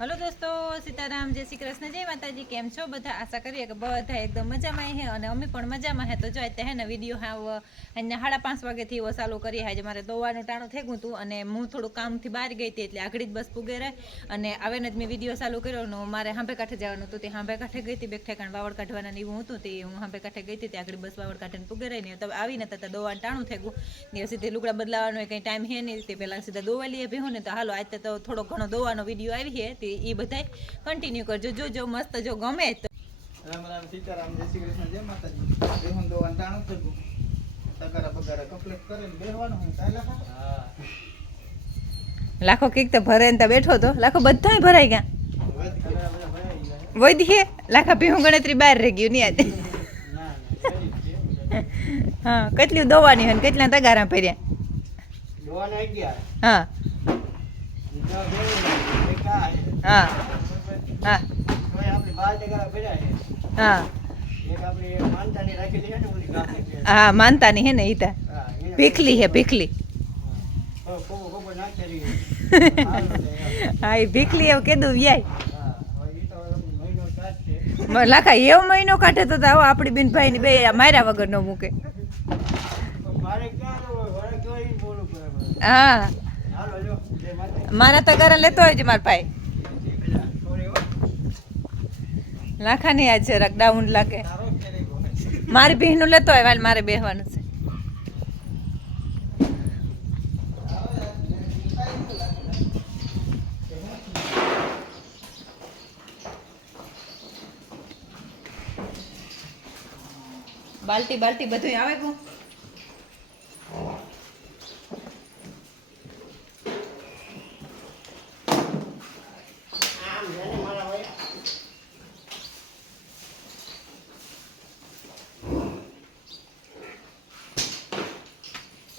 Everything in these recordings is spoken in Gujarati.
હલો દોસ્તો, સીતારામ, જય શ્રી કૃષ્ણ, જય માતાજી, કેમ છો? બધા આશા કરીએ કે બધા એકદમ મજામાં હે અને અમે પણ મજામાં હે. તો જો અત્યારે હે ને વીડિયો હાવ, અહીંયા સાડા પાંચ વાગેથી એવો ચાલુ કરી આજે મારે દોવાનું ટાણું થઈ હતું અને હું થોડું કામથી બહાર ગઈ હતી એટલે આગળ જ બસ પૂગે અને આવીને જ મેં વીડિયો ચાલુ કર્યો ને મારે હાંભે કાંઠે જવાનું હતું. તે હાંભે કાંઠે ગઈ હતી બે ઠેકાણ વાવડ કાઢવાના એવું હતું. તે હું હાંભે કાંઠે ગઈ હતી, તે આગળ બસ વાવડ કાંઠે પૂગે રહી ને તો આવીને તો દોવાનું ટાણું થઈ ગયું. ને સીધે લુગડા બદલાવાનો કંઈ ટાઈમ હે નહીં, તે પહેલાં સીધા દોવા લઈએ ભેહું ને તો હાલો, આજે તો થોડો ઘણો દોવાનો વીડિયો આવી છે તે એ બધાય. કન્ટિન્યુ કરજો જોજો મસ્ત જો ગમે તો. રામ રામ સીતારામ જય શ્રી કૃષ્ણ જય માતાજી. બેહું દોવાન ટાણું થયું તગારા બગારા કમ્પ્લીટ કરીને બેહવાનું હું કાલે હા. લાખો કંઈક તો ભરે ને બેઠો તો. લાખો બધાય ભરાઈ ગયા વૈદ્ય હે. લાખા ભીહું ગણતરી બહાર રહી ગયું નહીં આજે હા કેટલી દોવાની હોય કેટલા તગારા ભર્યા? હા. હા. હા. હા. હા માનતાની હે ને ઈ તા. ભીખલી હે ભીખલી. હા. એ ભીખલી એવું કીધું વ્યાય. લાખા એવો મહિનો કાઢે તો આવો આપણી બેન ભાઈ ની બે માર્યા વગર ન મૂકે. હા. મારા તગારા લેતો હોય છે મારા ભાઈ. લાખાની આજ જરાક ડાઉન લાગે. મારી બહેનું લેતો આવ્યા મારે બેહવાનું છે. બાલટી બાલટી બધું આવે ગયું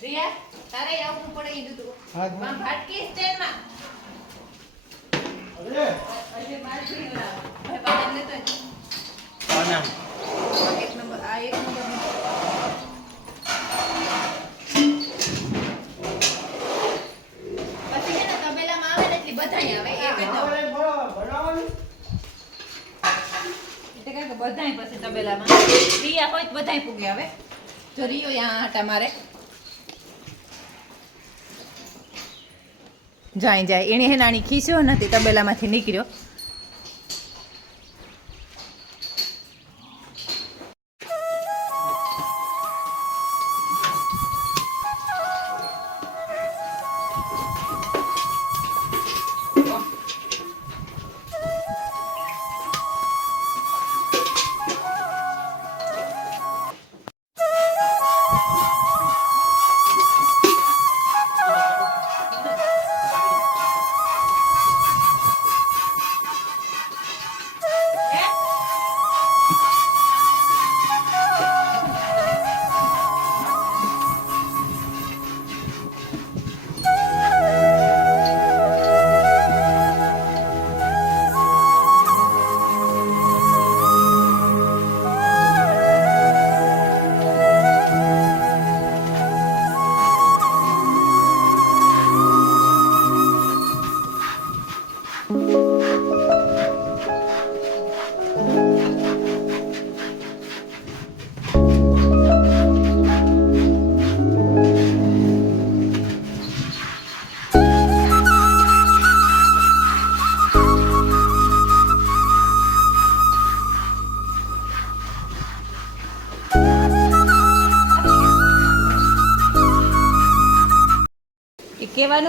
રિયા તારે આવવું પડે ઈ દૂધ. માં ભાટકી સ્ટેન્ડમાં. અરે. બારથી ભાઈ પાડે લેતો હોય. આ એક નંબર આ એક નંબર ને તબેલામાં ને ના બધાય પછી તબેલામાં. રિયા હોય તો બધાય પૂગે આવે. જો રિયો યા આટા મારે. જાય જાય. એણે હે નાની ખીસ્યો નથી તબેલામાંથી નીકળ્યો.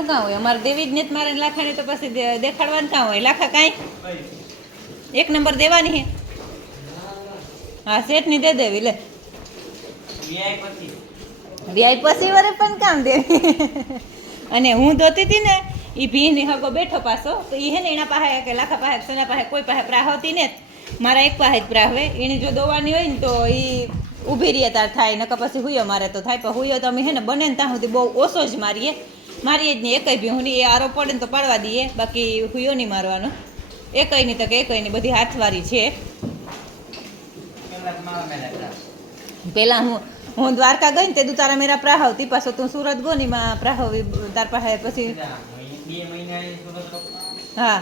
કહેવાનું કાં હોય? અમારે દેવી જ મારે લાખાને તો પછી દેખાડવાનું કાં હોય? લાખા કાંઈ? એક નંબર દેવાની હે. હા, શેઠની દે દેવી, લે. વ્યાય પછી વરે પણ કામ દેવી. અને હું ધોતી હતી ને એ ભીની હગો બેઠો પાછો, તો એ હે ને એના પાસે કે લાખા પાસે, સોના પાસે કોઈ પાસે પ્રાહતી ને મારા એક પાસે જ પ્રાહવે એને જો દોવાની હોય ને તો એ ઊભી રહીએ તાર થાય, નકર પછી હુયો મારે તો થાય. પણ હુયો તો અમે હે ને બને ને ત્યાં સુધી બહુ ઓછો જ મારીએ. મારીએ જ નહીં એકય ભી હું એ આરો પડે ને તો પાડવા દઈએ બાકી હુયો નહીં મારવાનો. તો કે એકય નહીં બધી હાથવારી છે. પેલા હું હું દ્વારકા ગઈ ને તે તું તારા મેરા પ્રાહવ તી પાછો તું સુરત ગો ને માં પ્રાહવ તાર પાસે પછી હા.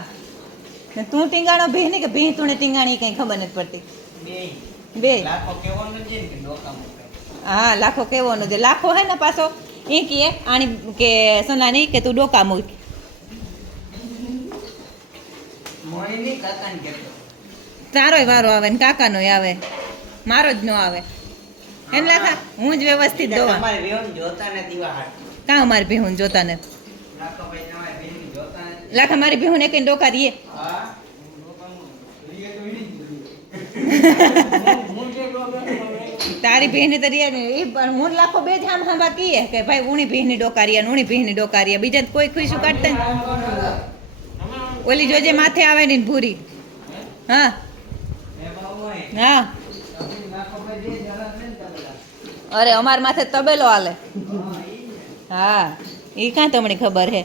ને તું ટીંગાણો ભી ને કે ભીહ તુણે ટીંગાણી કઈ ખબર નથી પડતી. બે. હા લાખો કેવો નો જે લાખો હે ને પાછો એ કહે આની કે સોનાની કે તું ડોકા મૂક. તારોય વારો આવે ને કાકાનોય આવે. મારો જ નો આવે. એમ લાખા હું. જ વ્યવસ્થિત દોવા. કાં મારી બેહુન જોતા ને લાખો મારી બેહુન ને કઈ ડોકા રીએ હા? તારી ભીહની તો રીએ ને એ હું લાખો બે જ હામ હાંભા કીએ કે ભાઈ ઉણી ભીહની ડોકારીયા ઉણી ભીહની ડોકારીયા બીજા કોઈ ખુશું કાઢતા ઓલી જોજે માથે આવે ને ભૂરી. હા. હા. અરે અમાર માથે તબેલો હાલે. હા. એ કાં તમને ખબર હે?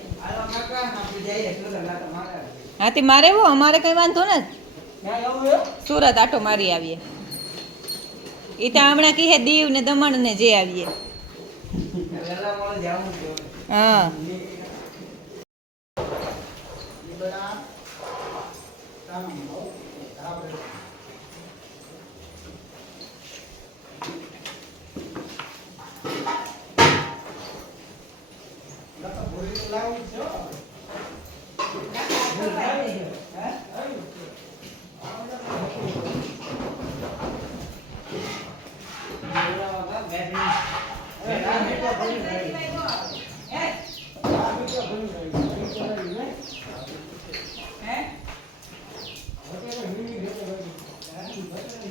હાથી મારે અમારે કઈ વાંધો ને સુરત આટો મારી આવીએ. એ ત્યાં હમણાં કહે દીવ ને દમણ ને જે આવીએ. હા.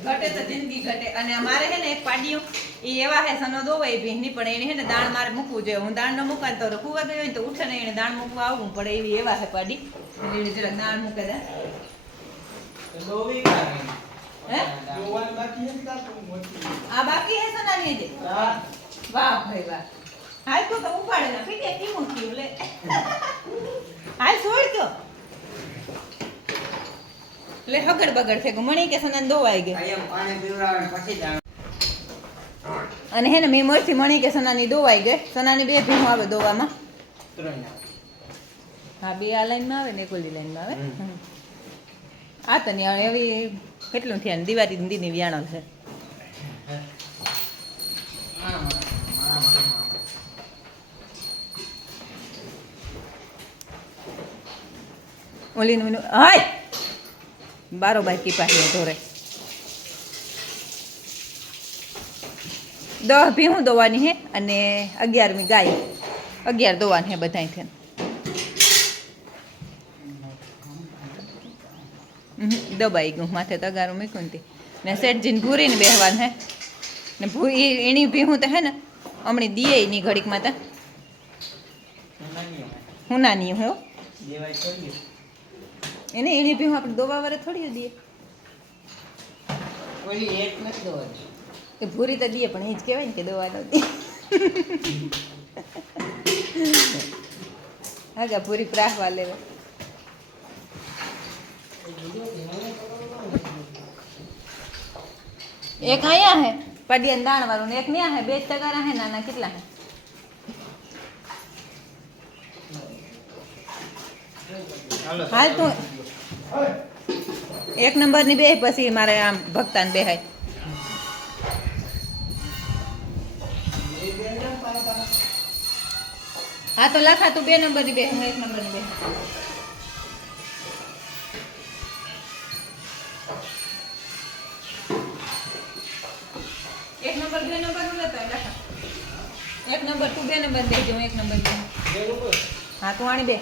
ઘટે તો જિંદગી ઘટે. અને અમારે હે ને એક પાડિયું એ એવા હે સનો દોવાય ભીની પણ એને હે ને દાણ મારે મૂકવું જોઈએ. હું દાણ ન તો રખુવા ગયો હોય તો ઉઠે ને એને દાણ મૂકવા આવવું પડે એવી એવા હે પાડી. એટલે એને જરાક દાણ મૂકે દે હે? આ બાકી હે સનાની જે વાહ ભાઈ વાહ. હાલ તો તો ઉપાડે ના પીટે કેવું થયું લે. હાલ છોડ તો. લે હગડ બગડ ફેંકો મણી કે સનાન દોવાઈ ગઈ અને હે ને મેં મરથી મણી કે સનાની દોવાઈ ગઈ સનાની બે ભીમો આવે દોવામાં. હા બે આ લાઈનમાં આવે ને એક ઓલી લાઈનમાં આવે. આ તો ને એવી કેટલું થયા દિવાળી દીની વ્યાણો છે. ઓલી નું હાય! બારોબાર કીપાહી ધોરે. દહ ભીહું દોવાની હે અને અગિયારમી ગાય. અગિયાર દોવાની હે બધાય થઈને દબાઈ ગયું માથે તગારું મૂક્યું હતી ને શેઠજીને ભૂરીને બેહવાનું હે. ને ભૂરી એની ભીહું તો હે ને હમણાં દીએ ની ઘડીકમાં તો હું નાની હું. હો. એને એની ભીહું આપણે દોવા વારે થોડી દઈએ. એ ભૂરી તો દઈએ પણ એ જ કહેવાય ને કે દોવા ન દે હા ભૂરી પ્રાહવા લેવા. એક અહીંયા હે પડિયન દાણ વાળું ને એક ન્યા હે બે તગારા હે નાના કેટલા હે? હાલ તું એક નંબરની બે પછી મારે આમ ભક્તાન બેહાય. હા, તો લખા, તું બે નંબરની બે એક નંબરની બે એક નંબર, બે નંબરનું લખા. એક નંબર, તું બે નંબર દેજો એક નંબર હા, તું આણી બે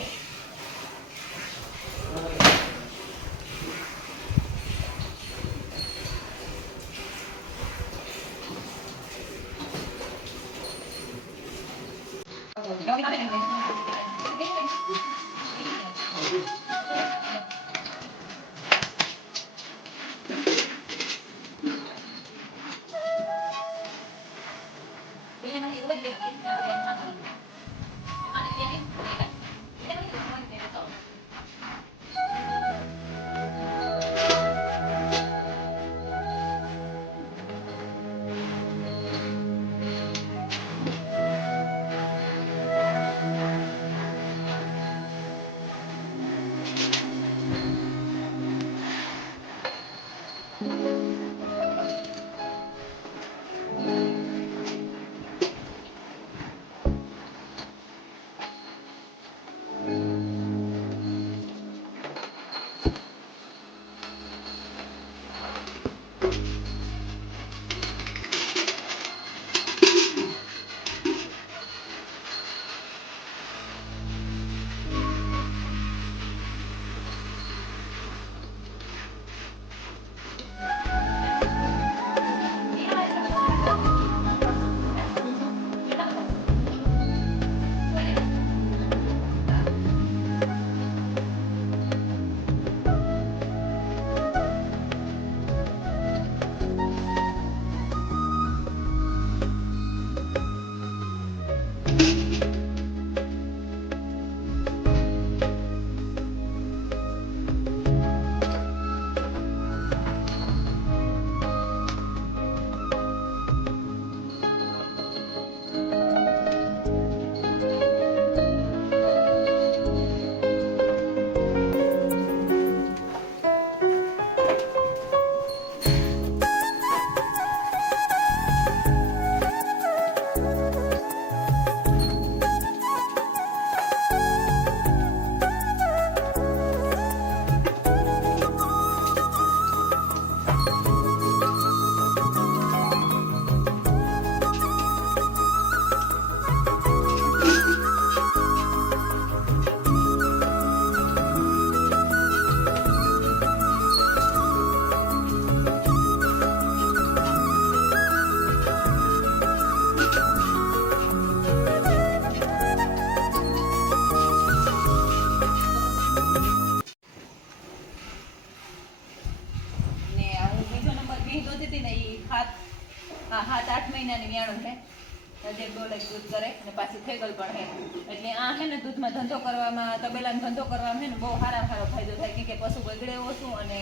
કરવામાં ધંધો કરવામાં છે ને બહુ સારા સારો ફાયદો થાય કે પશુ બગડે ઓછું અને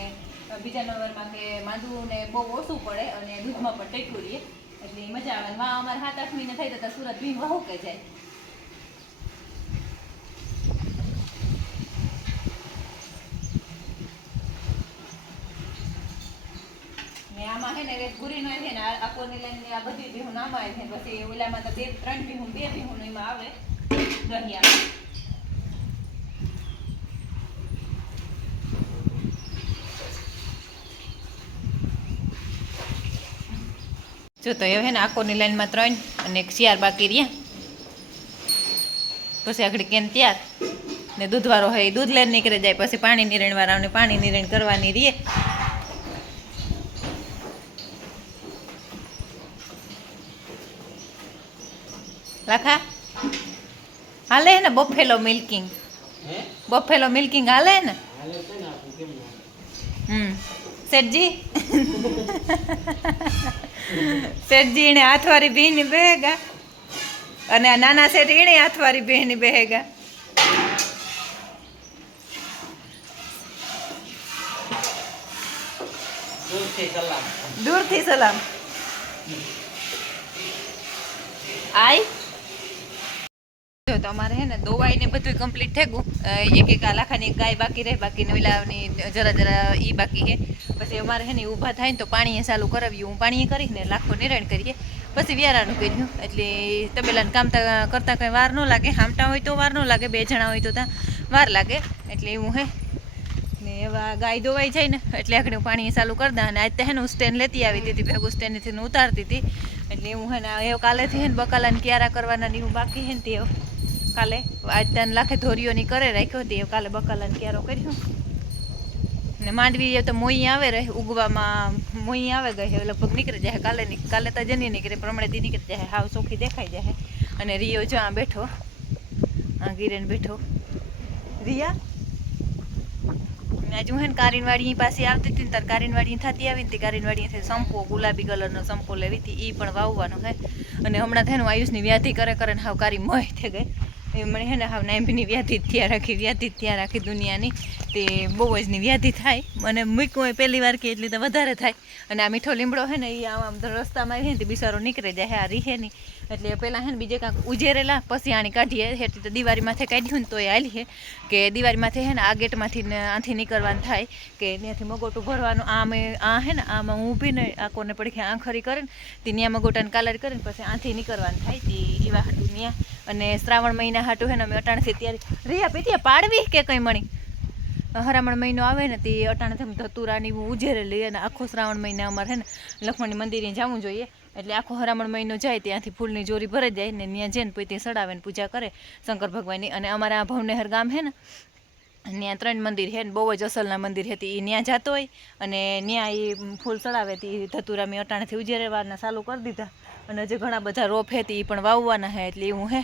બીજા નંબરમાં કે માંદું ને બહુ ઓછું પડે અને દૂધમાં પણ ટેકું રહીએ એટલે મજા આવે. માં અમારે સાત આઠ મહિને થાય તો સુરત ભીમ વહુ કે જાય. ને આમાં છે ને એક ગુરી નો છે ને આ આકોની લઈને ની આ બધી ભીહું આવે છે. પછી ઓલામાં તો બે ત્રણ ભીહું બે ભીહું નું એમાં આવે. દહિયા જો તો હવે ને આકોની લાઈનમાં ત્રણ અને એક શિયાર બાકી રહ્યા. પછી આગળ કેમ ત્યાર. ને દૂધવાળો હોય એ દૂધ લઈને નીકળે જાય પછી પાણી નિરણ પાણી નિરણ કરવાની રીએ. લાખા હાલે ને બફેલો મિલ્કિંગ. બફેલો મિલ્કિંગ હાલે ને? હમ શેઠજી. શેઠજી એને હાથવારી ભીની બેગા અને આ નાના શેઠ એને હાથવારી બેહની બેહેગા દૂરથી સલામ. આય. જો તમારે હે ને દવાઈ બધું કમ્પ્લીટ થઈ ગયું. એક એક લાખાની ગાય બાકી રહે, બાકી ને ઓલાની જરા જરા ઈ બાકી હે પછી અમારે હે ને ઊભા થાય ને તો પાણીએ ચાલુ કરાવ્યું હું પાણીએ કરીને લાખો નિરણ કરીએ. પછી વ્યારાનું કર્યું. એટલે તબેલાને કામ કરતા કંઈ વાર ન લાગે. હામટા હોય તો વાર ન લાગે, બે જણા હોય તો ત્યાં વાર લાગે. એટલે એવું હે. ને એવા ગાય દોવાઈ જાય ને, એટલે હું પાણી ચાલુ કરી દઉં. અને આજ તો હે ને હું સ્ટેન્ડ લેતી આવી હતી, ભેગું સ્ટેન્ડથી ઉતારતી હતી. એટલે એવું હે ને કાલેથી હે ને બકાલાને ક્યારા કરવાના ને એવું બાકી હે ને તે કાલે આજ તને લાખે ધોરીઓની કરે રાખ્યો હતી, કાલે બકાલાને ક્યારો કર્યો. ને માંડવી તો મોઈ આવે રહે, ઉગવામાં મોઈ આવે ગઈ લગભગ નીકળી જાય કાલે ની કાલે તો જની નીકળે, પ્રમાણે દી નીકળી જાય હાવ ચોખ્ખી દેખાઈ જાય અને રિયો જો આ બેઠો, આ ગીરેન બેઠો. રિયા? મેં હે ને કારીનવાડી પાસે આવતી હતી ને તાર કારીનવાડી થતી આવી હતી તે કારીનવાડીથી સંપો ગુલાબી કલરનો સંપો લેવી હતી એ પણ વાવવાનો હે. અને હમણાં થઈને આયુષની વ્યાધિ કરે કરે ને હાવ કારી મોય થઈ ગઈ. એ મને હે ને હાવ નાઈમની વ્યાધિ ત્યાં રાખી વ્યાધિ ત્યાં રાખી દુનિયાની. તે બહુ જ ની વ્યાધિ થાય. મને મૂક્યું હોય પહેલી વાર કે એટલી તો વધારે થાય. અને આ મીઠો લીમડો હે ને એ આમ આમ રસ્તામાં આવી ને, તે બિસારો નીકળી જાય આ રીહે નહીં એટલે પહેલાં હે ને બીજે કાંક ઉજેરેલા પછી આની કાઢીએ. એટલે તો દિવાળી માથે કાઢ્યું ને તો એ આલી હે. કે દિવાળી માથે હે ને આ ગેટમાંથી ને આથી નીકળવાનું થાય. કે ત્યાંથી મગોટું ભરવાનું એ- આ હે ને, આમાં હું ઊભી ને, આ કોને પડી આંખરી કરે ને, તે ત્યાં મગોટાને કાલર કરે ને, પછી આથી નીકળવાનું થાય. તે એવા હાટું ત્યાં અને શ્રાવણ મહિના હાટું હે ને, અમે અટાણથી ત્યારે રિયા પીતી પાડવી કે કંઈ મણી હરામણ મહિનો આવે ને તે અટાણે તેમ ધતુરાની ઉજેરેલી અને આખો શ્રાવણ મહિના અમારે છે ને લક્ષ્મણની મંદિરે જવું જોઈએ. એટલે આખો હરામણ મહિનો જાય ત્યાંથી ફૂલની જોરી ભરાઈ જાય ને ત્યાં જઈને પછી ત્યાં સડાવે ને પૂજા કરે શંકર ભગવાનની. અને અમારા આ ભવનેહર ગામ છે ને, ત્યાં ત્રણ મંદિર છે ને, બહુ જ અસલના મંદિર હતી એ ત્યાં જતો હોય. અને ત્યાં એ ફૂલ ચડાવે તે ધતુરામી અટાણેથી ઉજેરવાના ચાલુ કરી દીધા. અને જે ઘણા બધા રોપ હતી એ પણ વાવવાના છે એટલે એવું હે.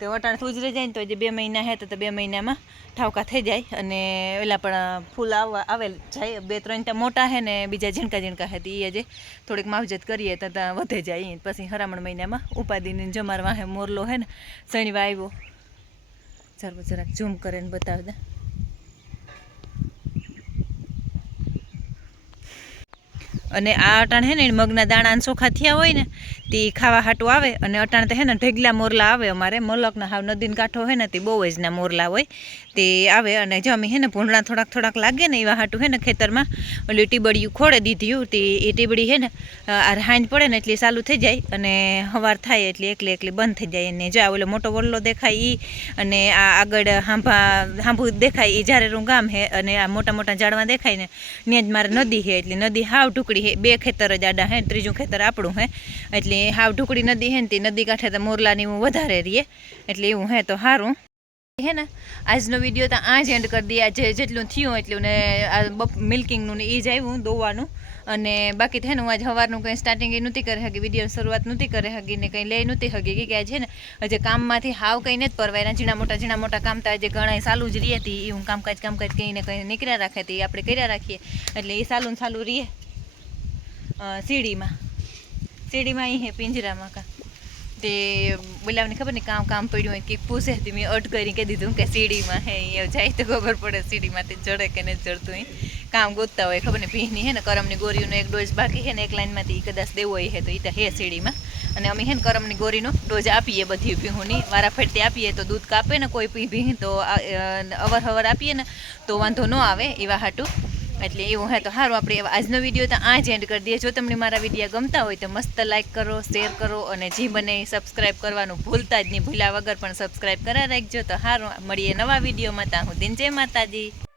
તો વટાણ ઉજરે જાય ને તો જે બે મહિના હે તો બે મહિનામાં ઠાવકા થઈ જાય અને પેલા પણ ફૂલ આવવા આવેલ જાય. બે ત્રણ ત્યાં મોટા હે ને બીજા ઝીણકા ઝીણકા હે તે જે થોડીક માવજત કરીએ તો ત્યાં વધે જાય પછી હરામણ મહિનામાં ઉપાધિની જમારવા વાહે મોરલો હે ને, શનિવાર આવ્યો. ચાલો જરાક ઝૂમ કરીને બતાવી દે. અને આ અટાણ હે ને મગના દાણા ચોખા થયા હોય ને, તે ખાવા હાટું આવે અને અટાણ તો હે ને, ઢેગલા મોરલા આવે અમારે. મલકના હાવ નદીનો કાંઠો હોય ને, તે બહુ જ ના મોરલા હોય. તે આવે અને જો અમે હે ને, ભૂંડણા થોડાક થોડાક લાગે ને, એવા હાટું હે ને ખેતરમાં, ઓલી ટીબડિયું ખોડે દીધી તે એ ટીબડી હે ને આ હાંજ પડે ને, એટલે ચાલુ થઈ જાય અને હવાર થાય એટલે એકલી એકલી બંધ થઈ જાય. અને જો આ મોટો વલ્લો દેખાય એ અને આ આગળ હાંભા, હાંભું દેખાય એ જારેરું ગામ હે, અને આ મોટા મોટા ઝાડવા દેખાય ને ત્યાં જ મારે નદી હે, એટલે નદી હાવ ટુકડી હે, બે ખેતર જ આડા હે ત્રીજું ખેતર આપણું હે. એટલે હાવ ઢુકડી નદી હે ને તે નદી કાંઠે તો મોરલાની હું વધારે રહીએ. એટલે એવું હે તો સારું હે ને, આજનો વીડિયો તો આ જ એન્ડ કરી દઈએ. આજે જેટલું થયું એટલું ને આ મિલ્કિંગનું ને એ જ આવ્યું, દોવાનું. અને બાકી છે ને હું આજ સવારનું કંઈ સ્ટાર્ટિંગ એ નહોતી કરી શકી વિડીયોની શરૂઆત નહોતી કરી હકી ને કંઈ લઈ નહોતી હકી કે આજે ને હજે કામમાંથી હાવ કંઈ નથી પરવાયના ઝીણા મોટા ઝીણા મોટા કામ તો આજે ઘણા ચાલુ જ રહી હતી. એ હું કામકાજ કામકાજ કંઈ ને કંઈ નીકળ્યા રાખે તે આપણે કર્યા રાખીએ. એટલે એ સાલું ને ચાલુ રહીએ. સીડીમાં. સીડીમાં અહીં હે પિંજરામાં કા તે બોલાવને ખબર ને કામ કામ પડ્યું હોય કે પૂછે તે મેં અટ કરી કે દીધું કે સીડીમાં હે એ જાય તો ખબર પડે સીડીમાં તે કે નહીં ચડતું હોય કામ ગોતતા હોય, ખબર ને, ભીની હે ને, કરમની ગોરીનો એક ડોઝ બાકી હે ને, એક લાઇનમાંથી એ કદાચ દેવો હોય હે તો એ તો હે સીડીમાં. અને અમે હે ને કરમની ગોરીનો ડોઝ આપીએ બધી ભીહુની. વારા ફેરતી આપીએ તો દૂધ કાપે ને કોઈ પી ભીહ તો અવર હવર આપીએ ને, તો વાંધો ન આવે એવા હાટું. એટલે એવું હે તો સારું આપણે આજનો વીડિયો તો આ જ એન્ડ કરી દઈએ. જો તમને મારા વીડિયો ગમતા હોય તો મસ્ત લાઇક કરો શેર કરો અને જે બને સબસ્ક્રાઈબ કરવાનું ભૂલતા જ નહીં. ભૂલ્યા વગર પણ સબસ્ક્રાઈબ કરા રાખજો. તો સારું મળીએ નવા વિડીયોમાં ત્યાં હું દિન માતાજી.